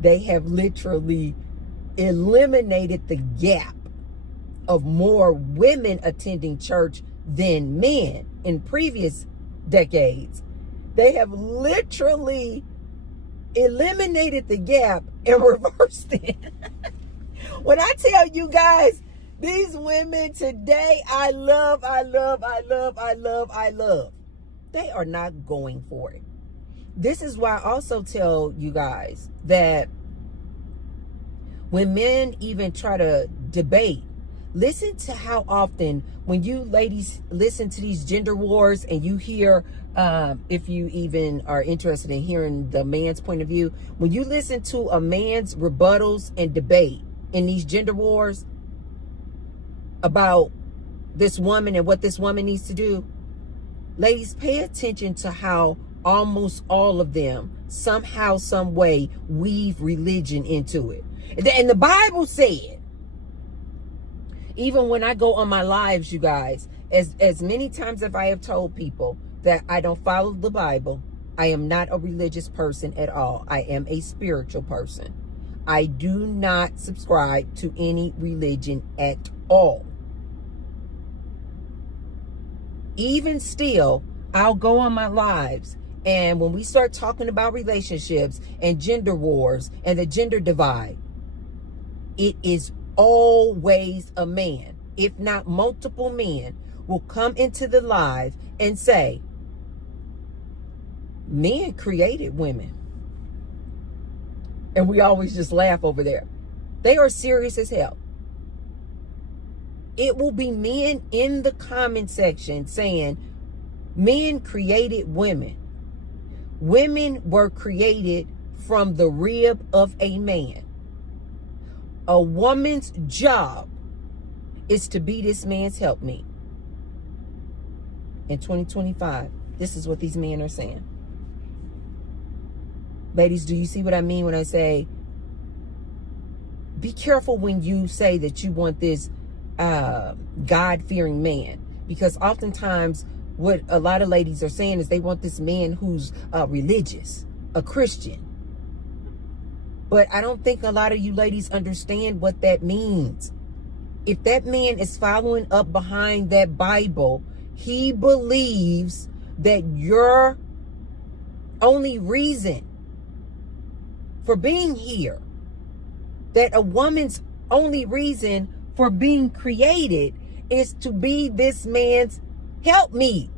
They have literally eliminated the gap of more women attending church than men in previous decades. They have literally eliminated the gap and reversed it. When I tell you guys, these women today, I love. They are not going for it. This is why I also tell you guys that when men even try to debate, listen to how often when you ladies listen to these gender wars and you hear, if you even are interested in hearing the man's point of view, when you listen to a man's rebuttals and debate in these gender wars about this woman and what this woman needs to do, ladies, pay attention to how almost all of them somehow, some way weave religion into it. And the Bible said, even when I go on my lives, you guys, as many times as I have told people that I don't follow the Bible, I am not a religious person at all. I am a spiritual person. I do not subscribe to any religion at all. Even still, I'll go on my lives, and when we start talking about relationships and gender wars and the gender divide, it is always a man, if not multiple men, will come into the live and say, men created women. And we always just laugh over there. They are serious as hell. It will be men in the comment section saying, men created women. Women were created from the rib of a man. A woman's job is to be this man's helpmeet. In 2025, this is what these men are saying. Ladies, do you see what I mean when I say, be careful when you say that you want this God-fearing man? Because oftentimes what a lot of ladies are saying is they want this man who's religious, a Christian. But I don't think a lot of you ladies understand what that means. If that man is following up behind that Bible, he believes that your only reason for being here, that a woman's only reason for being created is to be this man's helpmeet.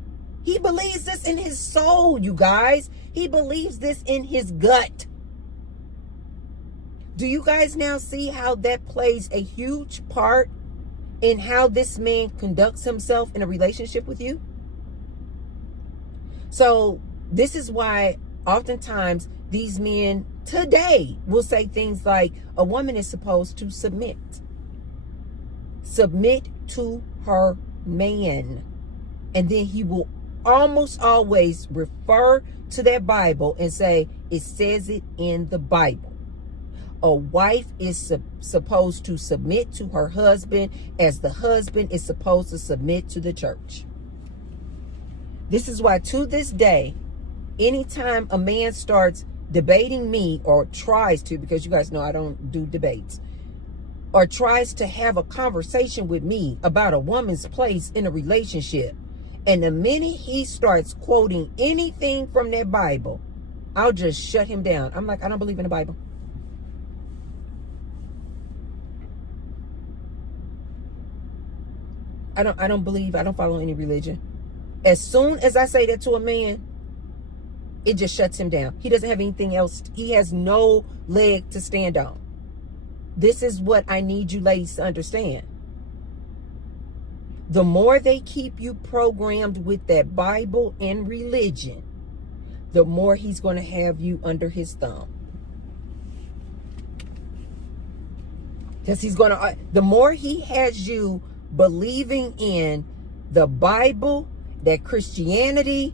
He believes this in his soul, you guys. He believes this in his gut. Do you guys now see how that plays a huge part in how this man conducts himself in a relationship with you? So this is why oftentimes these men today will say things like, a woman is supposed to submit. Submit to her man. And then he will almost always refer to that Bible and say, it says it in the Bible. A wife is supposed to submit to her husband as the husband is supposed to submit to the church. This is why to this day, anytime a man starts debating me or tries to, because you guys know I don't do debates, or tries to have a conversation with me about a woman's place in a relationship, and the minute he starts quoting anything from that Bible, I'll just shut him down. I'm like, I don't believe in the Bible. I don't follow any religion. As soon as I say that to a man, it just shuts him down. He doesn't have anything else. He has no leg to stand on. This is what I need you ladies to understand. The more they keep you programmed with that Bible and religion, the more he's going to have you under his thumb. Because the more he has you believing in the Bible, that Christianity,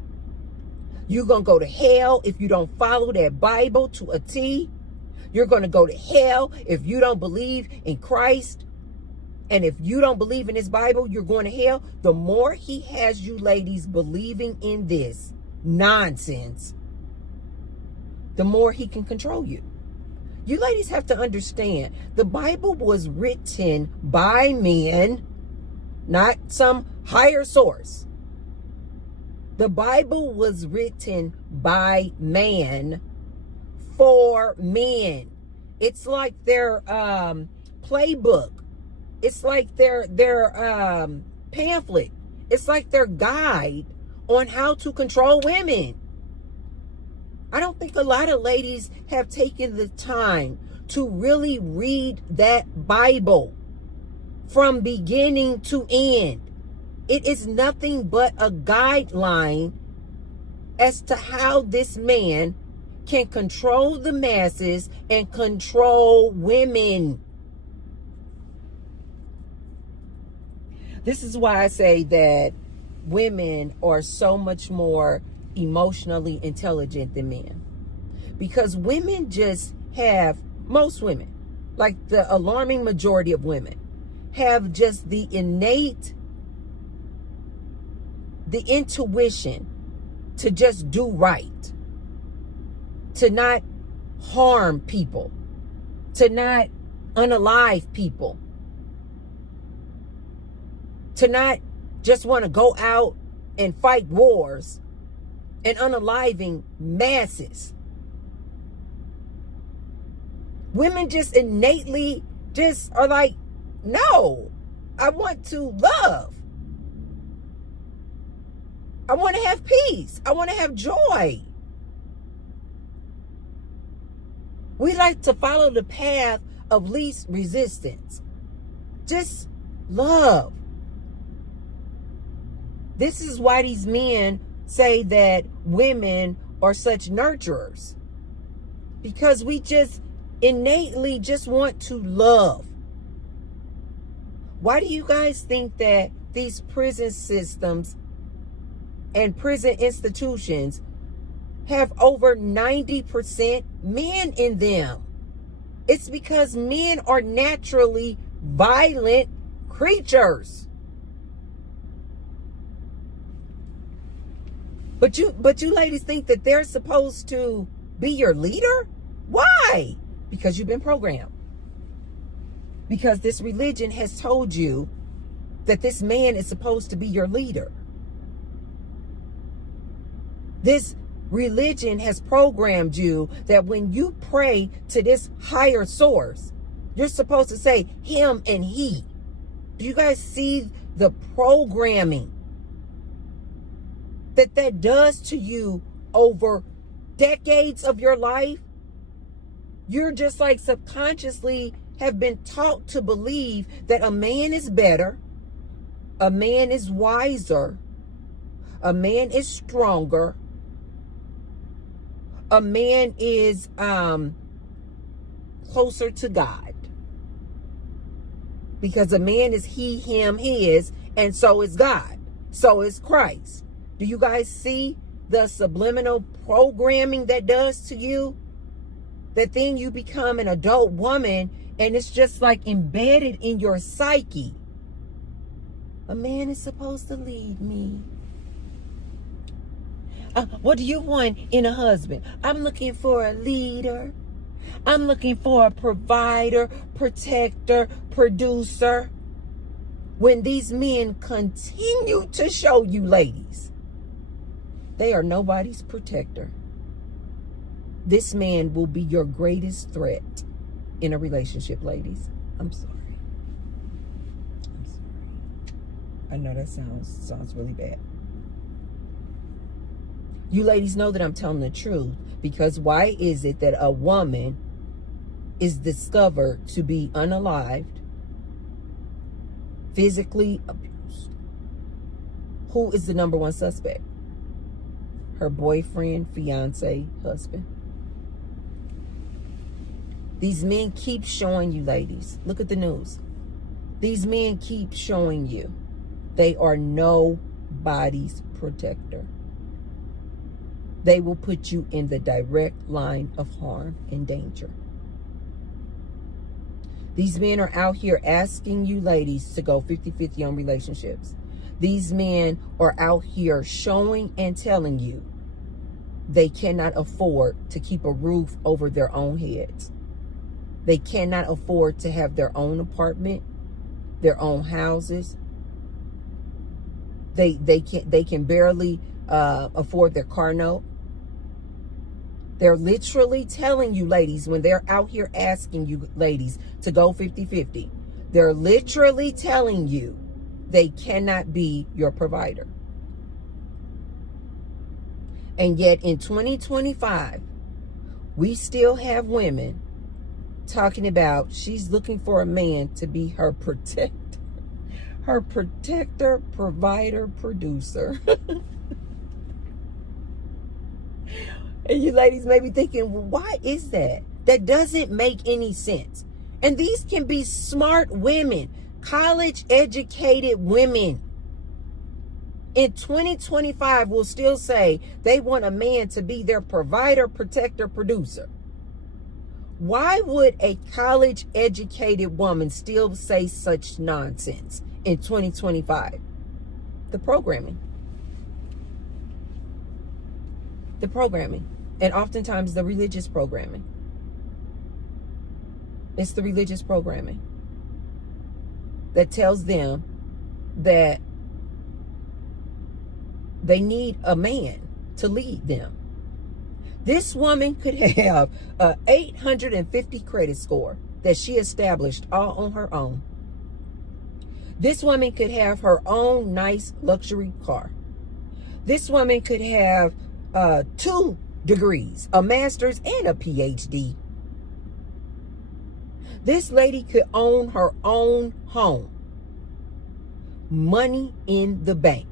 you're going to go to hell if you don't follow that Bible to a T. You're going to go to hell if you don't believe in Christ. And if you don't believe in his Bible, you're going to hell. The more he has you ladies believing in this nonsense, the more he can control you. You ladies have to understand, the Bible was written by men, not some higher source. The Bible was written by man for men. It's like their playbook. It's like their pamphlet. It's like their guide on how to control women. I don't think a lot of ladies have taken the time to really read that Bible from beginning to end. It is nothing but a guideline as to how this man can control the masses and control women. This is why I say that women are so much more emotionally intelligent than men. Because women just have, most women, like the alarming majority of women, have just the innate, the intuition to just do right, to not harm people, to not unalive people, to not just want to go out and fight wars and unaliving masses. Women just innately just are like, no, I want to love. I want to have peace. I want to have joy. We like to follow the path of least resistance. Just love. This is why these men say that women are such nurturers. Because we just innately just want to love. Why do you guys think that these prison systems and prison institutions have over 90% men in them? It's because men are naturally violent creatures. But you ladies think that they're supposed to be your leader? Why? Because you've been programmed. Because this religion has told you that this man is supposed to be your leader. This religion has programmed you that when you pray to this higher source, you're supposed to say him and he. Do you guys see the programming that does to you over decades of your life? You're just like subconsciously have been taught to believe that a man is better, a man is wiser, a man is stronger, a man is closer to God. Because a man is he, him, his, and so is God. So is Christ. Do you guys see the subliminal programming that does to you? That then you become an adult woman and it's just like embedded in your psyche. A man is supposed to lead me. What do you want in a husband? I'm looking for a leader. I'm looking for a provider, protector, producer. When these men continue to show you, ladies, they are nobody's protector. This man will be your greatest threat in a relationship, ladies. I'm sorry. I know that sounds really bad. You ladies know that I'm telling the truth, because why is it that a woman is discovered to be unalived, physically abused? Who is the number one suspect? Her boyfriend, fiance, husband. These men keep showing you, ladies. Look at the news. These men keep showing you they are nobody's protector. They will put you in the direct line of harm and danger. These men are out here asking you ladies to go 50-50 on relationships. These men are out here showing and telling you they cannot afford to keep a roof over their own heads. They cannot afford to have their own apartment, their own houses. They can barely afford their car note. They're literally telling you, ladies, when they're out here asking you, ladies, to go 50-50, they're literally telling you they cannot be your provider. And yet in 2025, we still have women talking about she's looking for a man to be her protector, provider, producer. And you ladies may be thinking, well, why is that? That doesn't make any sense. And these can be smart women, college educated women. In 2025, will still say they want a man to be their provider, protector, producer. Why would a college educated woman still say such nonsense in 2025? The programming. The programming. And oftentimes the religious programming. It's the religious programming that tells them that they need a man to lead them. This woman could have a 850 credit score that she established all on her own. This woman could have her own nice luxury car. This woman could have 2 degrees, a master's and a PhD. This lady could own her own home. Money in the bank.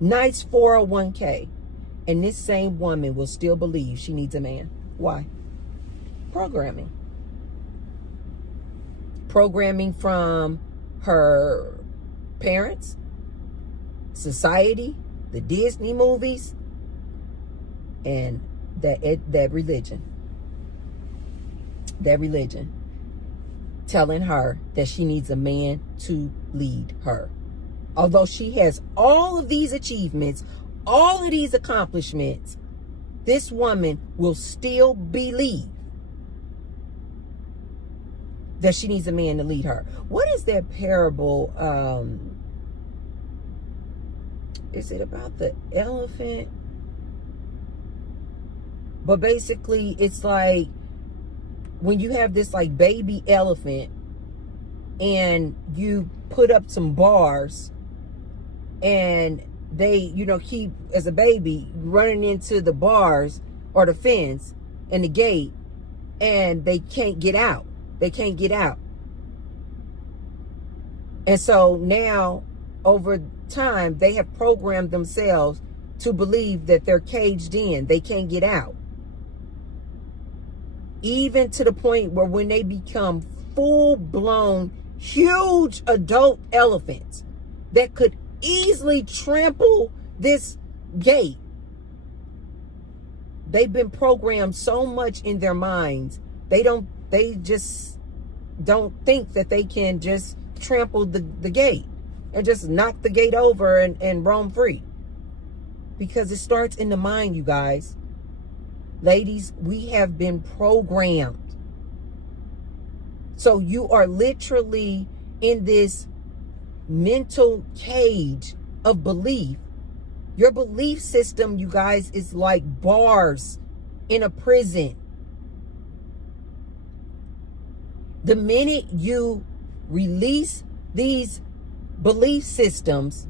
Nice 401k. And this same woman will still believe she needs a man. Why? Programming. Programming from her parents, society, the Disney movies, and that religion. That religion telling her that she needs a man to lead her. Although she has all of these achievements, all of these accomplishments, this woman will still believe that she needs a man to lead her. What is that parable? Is it about the elephant? But basically, it's like when you have this like baby elephant and you put up some bars and they, keep, as a baby, running into the bars or the fence and the gate, and they can't get out. They can't get out. And so now, over time, they have programmed themselves to believe that they're caged in. They can't get out. Even to the point where when they become full-blown, huge adult elephants that could easily trample this gate, they've been programmed so much in their minds, they just don't think that they can just trample the gate and just knock the gate over and roam free. Because it starts in the mind, you guys. Ladies, we have been programmed. So you are literally in this mental cage of belief. Your belief system, you guys, is like bars in a prison. The minute you release these belief systems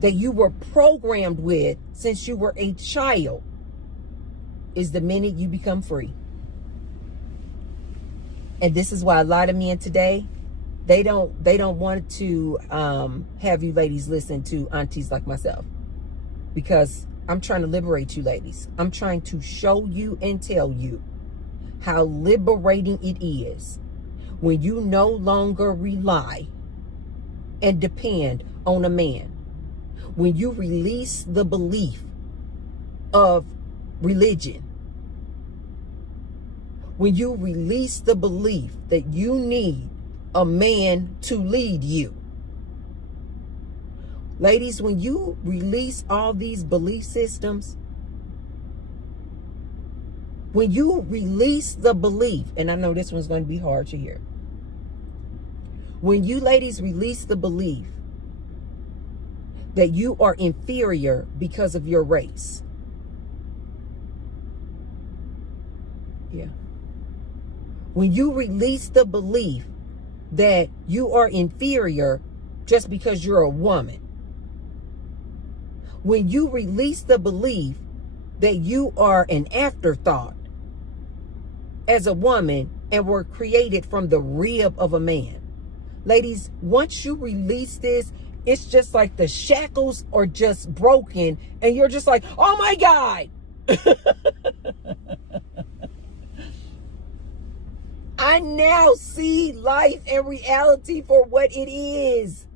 that you were programmed with since you were a child, is the minute you become free. And this is why a lot of men today, they don't want to have you ladies listen to aunties like myself, because I'm trying to liberate you ladies. I'm trying to show you and tell you how liberating it is when you no longer rely and depend on a man. When you release the belief of religion, when you release the belief that you need a man to lead you, Ladies, when you release all these belief systems, when you release the belief, and I know this one's going to be hard to hear. When you ladies release the belief that you are inferior because of your race. Yeah. When you release the belief that you are inferior just because you're a woman. When you release the belief that you are an afterthought as a woman and were created from the rib of a man. Ladies, once you release this, it's just like the shackles are just broken and you're just like, oh my God. I now see life and reality for what it is.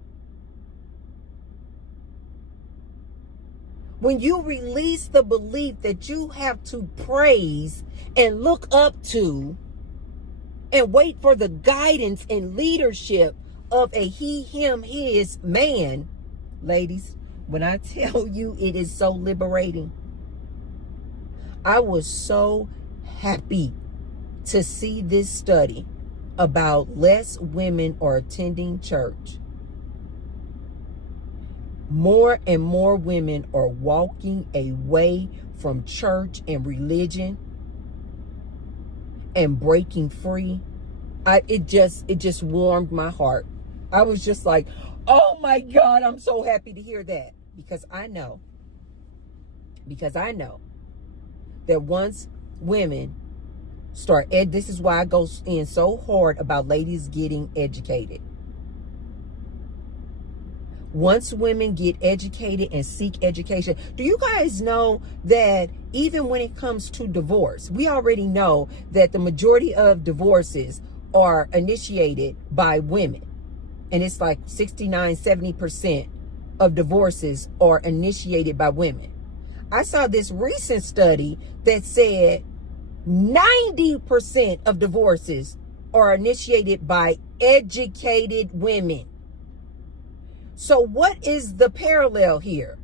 When you release the belief that you have to praise and look up to and wait for the guidance and leadership of a he, him, his man, ladies, when I tell you it is so liberating. I was so happy to see this study about less women are attending church. More and more women are walking away from church and religion and breaking free. It just warmed my heart. I was just like, oh my God, I'm so happy to hear that. Because I know that once women start, this is why I go in so hard about ladies getting educated. Once women get educated and seek education, do you guys know that even when it comes to divorce, we already know that the majority of divorces are initiated by women. And it's like 69-70% of divorces are initiated by women. I saw this recent study that said 90% of divorces are initiated by educated women. So what is the parallel here?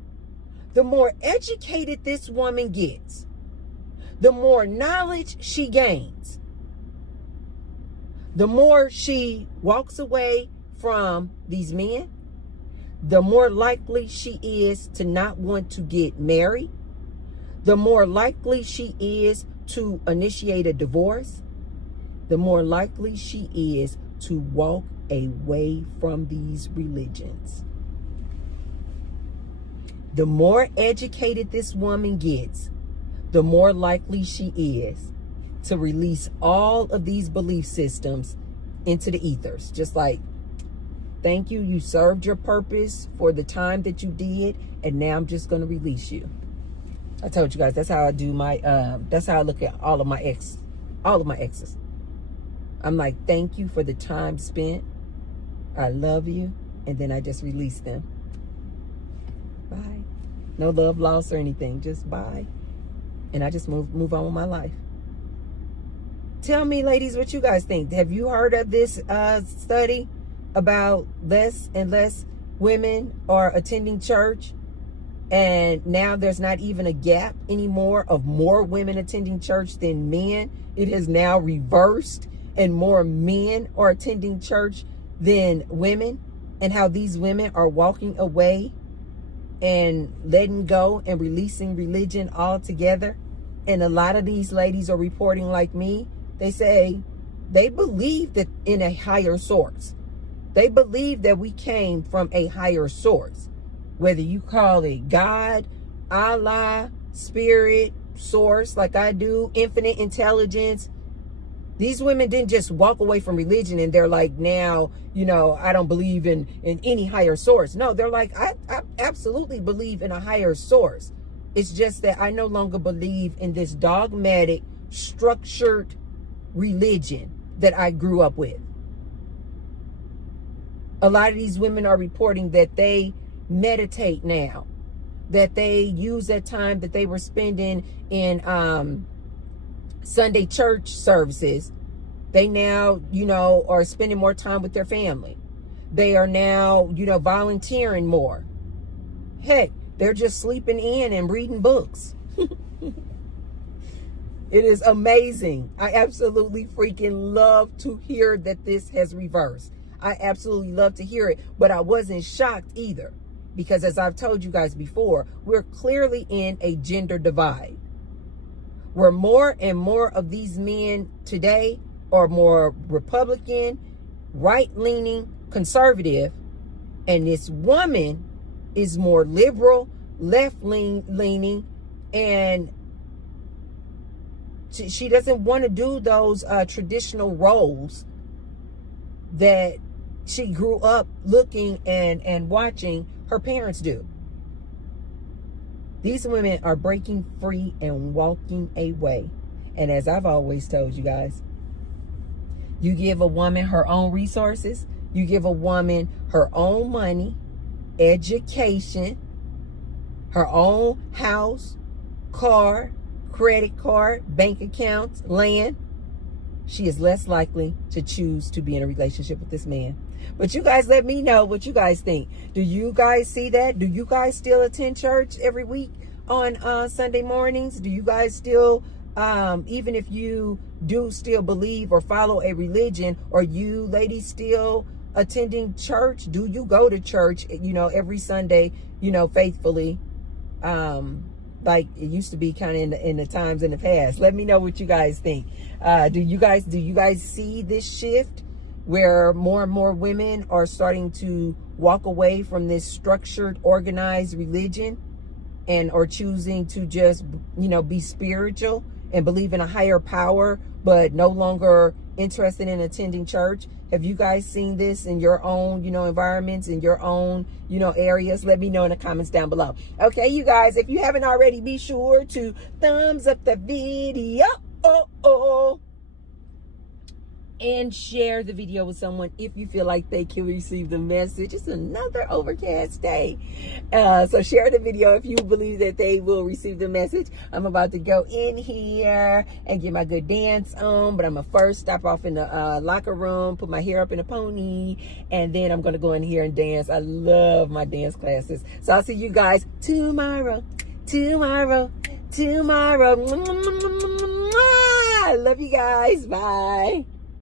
The more educated this woman gets, the more knowledge she gains, the more she walks away from these men, the more likely she is to not want to get married, the more likely she is to initiate a divorce, the more likely she is to walk away from these religions. The more educated this woman gets, the more likely she is to release all of these belief systems into the ethers. Just like, thank you, you served your purpose for the time that you did, and now I'm just going to release you. I told you guys, that's how I do my, that's how I look at all of my exes. I'm like, thank you for the time spent. I love you. And then I just release them. Bye. No love lost or anything. Just bye. And I just move on with my life. Tell me, ladies, what you guys think. Have you heard of this study about less and less women are attending church? And now there's not even a gap anymore of more women attending church than men. It has now reversed, and more men are attending church than women, and how these women are walking away and letting go and releasing religion altogether. And a lot of these ladies are reporting like me. They say they believe that in a higher source. They believe that we came from a higher source. Whether you call it God, Allah, spirit, source, like I do, infinite intelligence. These women didn't just walk away from religion and they're like, now, I don't believe in any higher source. No, they're like, I absolutely believe in a higher source. It's just that I no longer believe in this dogmatic, structured religion that I grew up with. A lot of these women are reporting that they meditate now, that they use that time that they were spending in Sunday church services. They now, are spending more time with their family. They are now, volunteering more. Heck, they're just sleeping in and reading books. It is amazing. I absolutely freaking love to hear that this has reversed. I absolutely love to hear it, but I wasn't shocked either, because as I've told you guys before, we're clearly in a gender divide, where more and more of these men today are more Republican, right-leaning, conservative, and this woman is more liberal, left-leaning, and she doesn't want to do those traditional roles that she grew up looking and watching her parents do. These women are breaking free and walking away. And as I've always told you guys, you give a woman her own resources, you give a woman her own money, education, her own house, car, credit card, bank accounts, land, she is less likely to choose to be in a relationship with this man. But you guys let me know what you guys think. Do you guys see that? Do you guys still attend church every week on Sunday mornings? Do you guys still, even if you do still believe or follow a religion, are you ladies still attending church? Do you go to church, every Sunday, faithfully? Like it used to be kind of in the times in the past. Let me know what you guys think. Do you guys see this shift where more and more women are starting to walk away from this structured, organized religion and are choosing to just, be spiritual and believe in a higher power, but no longer interested in attending church? Have you guys seen this in your own, environments, in your own, areas? Let me know in the comments down below. Okay, you guys, if you haven't already, be sure to thumbs up the video. And share the video with someone if you feel like they can receive the message. It's another overcast day. So share the video if you believe that they will receive the message. I'm about to go in here and get my good dance on, but I'm going to first stop off in the locker room, put my hair up in a pony, and then I'm going to go in here and dance. I love my dance classes. So I'll see you guys tomorrow. I love you guys. Bye.